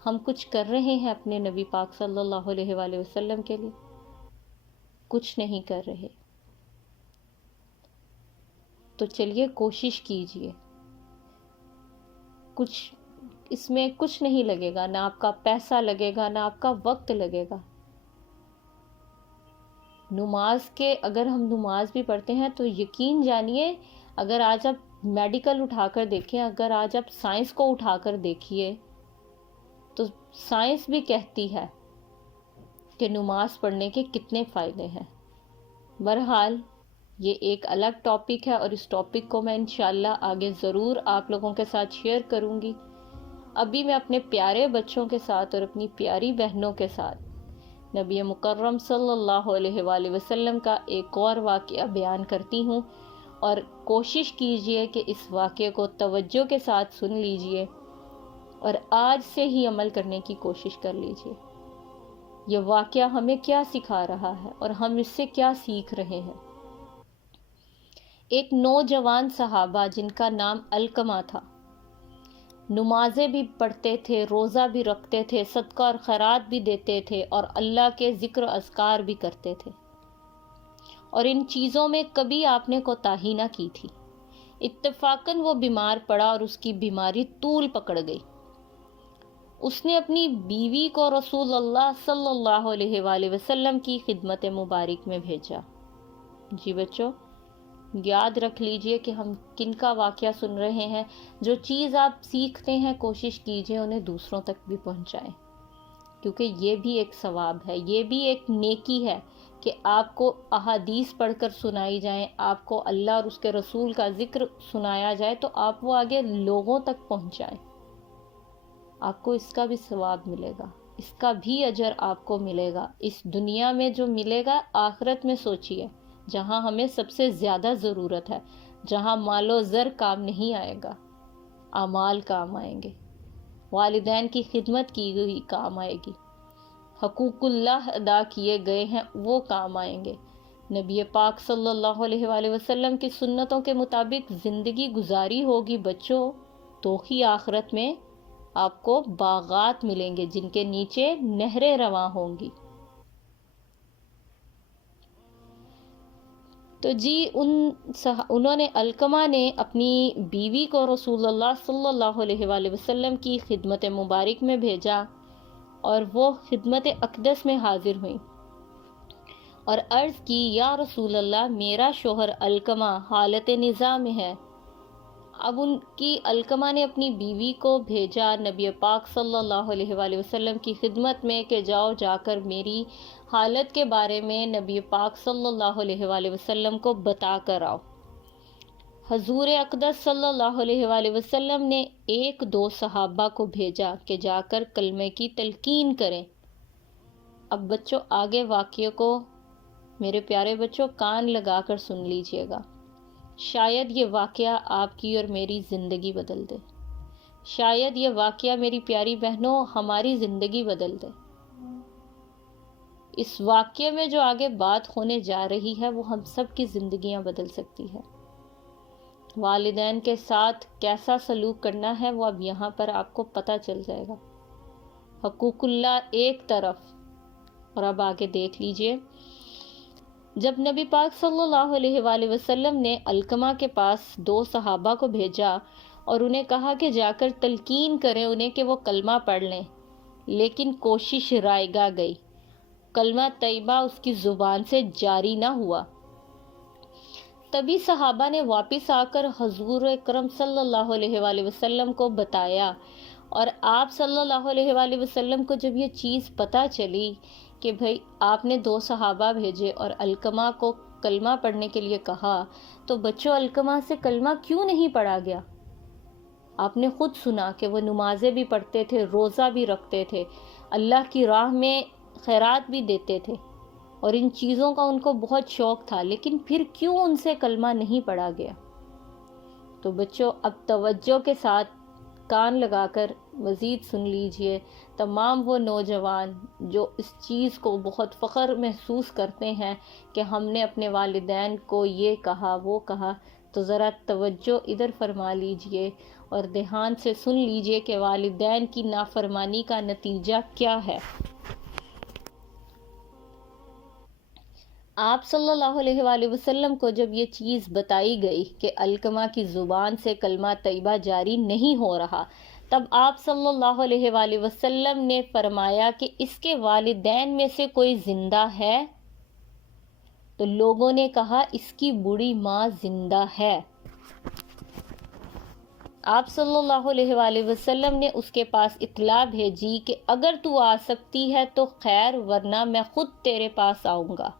ہم کچھ کر رہے ہیں اپنے نبی پاک صلی اللہ علیہ وآلہ وسلم کے لیے؟ کچھ نہیں کر رہے۔ تو چلیے کوشش کیجئے، اس میں کچھ نہیں لگے گا، نہ آپ کا پیسہ لگے گا، نہ آپ کا وقت لگے گا۔ اگر ہم نماز بھی پڑھتے ہیں تو یقین جانیے، اگر آج آپ میڈیکل اٹھا کر دیکھیں، اگر آج آپ سائنس کو اٹھا کر دیکھیے، تو سائنس بھی کہتی ہے کہ نماز پڑھنے کے کتنے فائدے ہیں۔ بہرحال یہ ایک الگ ٹاپک ہے، اور اس ٹاپک کو میں انشاءاللہ آگے ضرور آپ لوگوں کے ساتھ شیئر کروں گی۔ ابھی میں اپنے پیارے بچوں کے ساتھ اور اپنی پیاری بہنوں کے ساتھ نبی مکرم صلی اللہ علیہ وآلہ وسلم کا ایک اور واقعہ بیان کرتی ہوں، اور کوشش کیجئے کہ اس واقعے کو توجہ کے ساتھ سن لیجئے اور آج سے ہی عمل کرنے کی کوشش کر لیجئے۔ یہ واقعہ ہمیں کیا سکھا رہا ہے اور ہم اس سے کیا سیکھ رہے ہیں؟ ایک نوجوان صحابہ جن کا نام علقمہ تھا، نمازیں بھی پڑھتے تھے، روزہ بھی رکھتے تھے، صدقہ اور خیرات بھی دیتے تھے، اور اللہ کے ذکر و اذکار بھی کرتے تھے، اور ان چیزوں میں کبھی آپ نے کوتاہی نہ کی تھی۔ اتفاقاً وہ بیمار پڑا اور اس کی بیماری طول پکڑ گئی۔ اس نے اپنی بیوی کو رسول اللہ صلی اللہ علیہ وآلہ وسلم کی خدمت مبارک میں بھیجا۔ جی بچوں، یاد رکھ لیجئے کہ ہم کن کا واقعہ سن رہے ہیں۔ جو چیز آپ سیکھتے ہیں کوشش کیجئے انہیں دوسروں تک بھی پہنچائیں، کیونکہ یہ بھی ایک ثواب ہے، یہ بھی ایک نیکی ہے کہ آپ کو احادیث پڑھ کر سنائی جائیں، آپ کو اللہ اور اس کے رسول کا ذکر سنایا جائے تو آپ وہ آگے لوگوں تک پہنچائیں۔ آپ کو اس کا بھی ثواب ملے گا، اس کا بھی اجر آپ کو ملے گا۔ اس دنیا میں جو ملے گا، آخرت میں سوچیے، جہاں ہمیں سب سے زیادہ ضرورت ہے، جہاں مال و زر کام نہیں آئے گا، اعمال کام آئیں گے، والدین کی خدمت کی گئی کام آئے گی، حقوق اللہ ادا کیے گئے ہیں وہ کام آئیں گے، نبی پاک صلی اللہ علیہ وآلہ وسلم کی سنتوں کے مطابق زندگی گزاری ہوگی بچوں، تو ہی آخرت میں آپ کو باغات ملیں گے جن کے نیچے نہریں رواں ہوں گی۔ تو جی انہوں نے، علقمہ نے اپنی بیوی کو رسول اللہ صلی اللہ علیہ وآلہ وسلم کی خدمت مبارک میں بھیجا، اور وہ خدمت اقدس میں حاضر ہوئیں اور عرض کی، یا رسول اللہ، میرا شوہر علقمہ حالت نزاع میں ہے۔ اب علقمہ نے اپنی بیوی کو بھیجا نبی پاک صلی اللہ علیہ وآلہ وسلم کی خدمت میں کہ جاؤ جا کر میری حالت کے بارے میں نبی پاک صلی اللہ علیہ وآلہ وسلم کو بتا کر آؤ۔ حضور اقدس صلی اللہ علیہ وآلہ وسلم نے ایک دو صحابہ کو بھیجا کہ جا کر کلمے کی تلقین کریں۔ اب بچوں آگے واقعے کو میرے پیارے بچوں کان لگا کر سن لیجئے گا، شاید یہ واقعہ آپ کی اور میری زندگی بدل دے، شاید یہ واقعہ میری پیاری بہنوں ہماری زندگی بدل دے۔ اس واقعے میں جو آگے بات ہونے جا رہی ہے وہ ہم سب کی زندگیاں بدل سکتی ہے۔ والدین کے ساتھ کیسا سلوک کرنا ہے وہ اب یہاں پر آپ کو پتہ چل جائے گا۔ حقوق اللہ ایک طرف، اور اب آگے دیکھ لیجئے، جب نبی پاک صلی اللہ علیہ وآلہ وسلم نے علقمہ کے پاس دو صحابہ کو بھیجا اور انہیں کہا کہ جا کر تلقین کریں انہیں کہ وہ کلمہ پڑھ لیں، لیکن کوشش رائگاں گئی، کلمہ طیبہ اس کی زبان سے جاری نہ ہوا۔ تبھی صحابہ نے واپس آ کر حضور اکرم صلی اللہ علیہ وآلہ وسلم کو بتایا، اور آپ صلی اللہ علیہ وآلہ وسلم کو جب یہ چیز پتہ چلی کہ بھئی آپ نے دو صحابہ بھیجے اور علقمہ کو کلمہ پڑھنے کے لیے کہا، تو بچوں علقمہ سے کلمہ کیوں نہیں پڑھا گیا؟ آپ نے خود سنا کہ وہ نمازیں بھی پڑھتے تھے، روزہ بھی رکھتے تھے، اللہ کی راہ میں خیرات بھی دیتے تھے، اور ان چیزوں کا ان کو بہت شوق تھا، لیکن پھر کیوں ان سے کلمہ نہیں پڑھا گیا؟ تو بچوں اب توجہ کے ساتھ کان لگا کر مزید سن لیجئے۔ تمام وہ نوجوان جو اس چیز کو بہت فخر محسوس کرتے ہیں کہ ہم نے اپنے والدین کو یہ کہا وہ کہا، تو ذرا توجہ ادھر فرما لیجئے اور دھیان سے سن لیجئے کہ والدین کی نافرمانی کا نتیجہ کیا ہے۔ آپ صلی اللہ علیہ وآلہ وسلم کو جب یہ چیز بتائی گئی کہ علقمہ کی زبان سے کلمہ طیبہ جاری نہیں ہو رہا، تب آپ صلی اللہ علیہ وآلہ وسلم نے فرمایا کہ اس کے والدین میں سے کوئی زندہ ہے؟ تو لوگوں نے کہا اس کی بوڑھی ماں زندہ ہے۔ آپ صلی اللہ علیہ وآلہ وسلم نے اس کے پاس اطلاع بھیجی کہ اگر تو آ سکتی ہے تو خیر، ورنہ میں خود تیرے پاس آؤں گا۔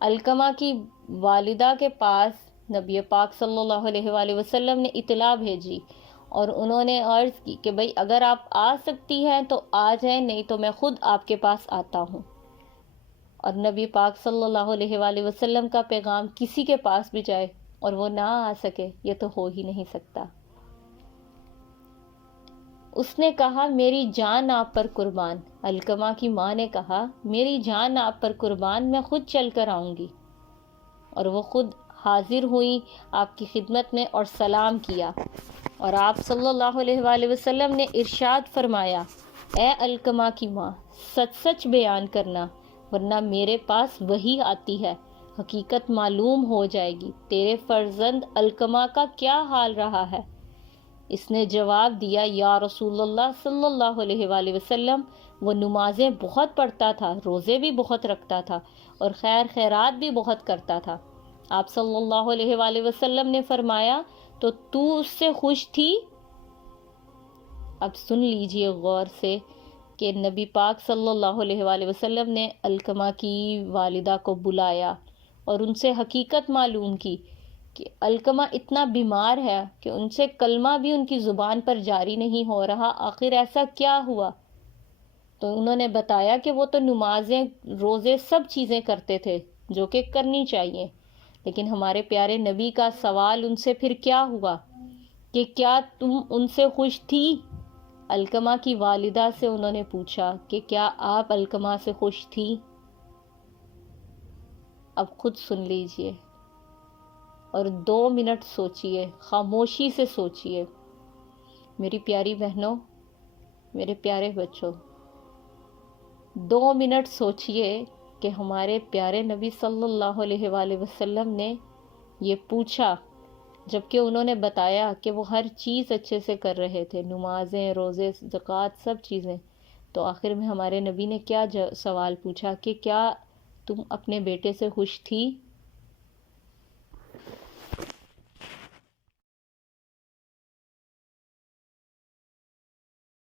علقمہ کی والدہ کے پاس نبی پاک صلی اللہ علیہ وآلہ وسلم نے اطلاع بھیجی اور انہوں نے عرض کی کہ بھئی اگر آپ آ سکتی ہیں تو آ جائیں، نہیں تو میں خود آپ کے پاس آتا ہوں۔ اور نبی پاک صلی اللہ علیہ وآلہ وسلم کا پیغام کسی کے پاس بھی جائے اور وہ نہ آ سکے، یہ تو ہو ہی نہیں سکتا۔ اس نے کہا میری جان آپ پر قربان۔ علقمہ کی ماں نے کہا میری جان آپ پر قربان، میں خود چل کر آؤں گی۔ اور وہ خود حاضر ہوئی آپ کی خدمت میں اور سلام کیا، اور آپ صلی اللہ علیہ وآلہ وسلم نے ارشاد فرمایا، اے علقمہ کی ماں، سچ سچ بیان کرنا، ورنہ میرے پاس وحی آتی ہے، حقیقت معلوم ہو جائے گی، تیرے فرزند علقمہ کا کیا حال رہا ہے۔ اس نے جواب دیا، یا رسول اللہ صلی اللہ علیہ وآلہ وسلم، وہ نمازیں بہت پڑھتا تھا، روزے بھی بہت رکھتا تھا، اور خیر خیرات بھی بہت کرتا تھا۔ آپ صلی اللہ علیہ وآلہ وسلم نے فرمایا، تو اس سے خوش تھی؟ اب سن لیجئے غور سے کہ نبی پاک صلی اللہ علیہ وآلہ وسلم نے علقمہ کی والدہ کو بلایا اور ان سے حقیقت معلوم کی کہ علقمہ اتنا بیمار ہے کہ ان سے کلمہ بھی ان کی زبان پر جاری نہیں ہو رہا، آخر ایسا کیا ہوا؟ تو انہوں نے بتایا کہ وہ تو نمازیں، روزے، سب چیزیں کرتے تھے جو کہ کرنی چاہیے، لیکن ہمارے پیارے نبی کا سوال ان سے پھر کیا ہوا کہ کیا تم ان سے خوش تھی؟ علقمہ کی والدہ سے انہوں نے پوچھا کہ کیا آپ علقمہ سے خوش تھی؟ اب خود سن لیجئے اور 2 منٹ سوچئے، خاموشی سے سوچئے۔ میری پیاری بہنوں، میرے پیارے بچوں، 2 منٹ سوچئے کہ ہمارے پیارے نبی صلی اللہ علیہ وآلہ وسلم نے یہ پوچھا، جبکہ انہوں نے بتایا کہ وہ ہر چیز اچھے سے کر رہے تھے، نمازیں، روزے، زکوٰۃ، سب چیزیں، تو آخر میں ہمارے نبی نے کیا سوال پوچھا کہ کیا تم اپنے بیٹے سے خوش تھی؟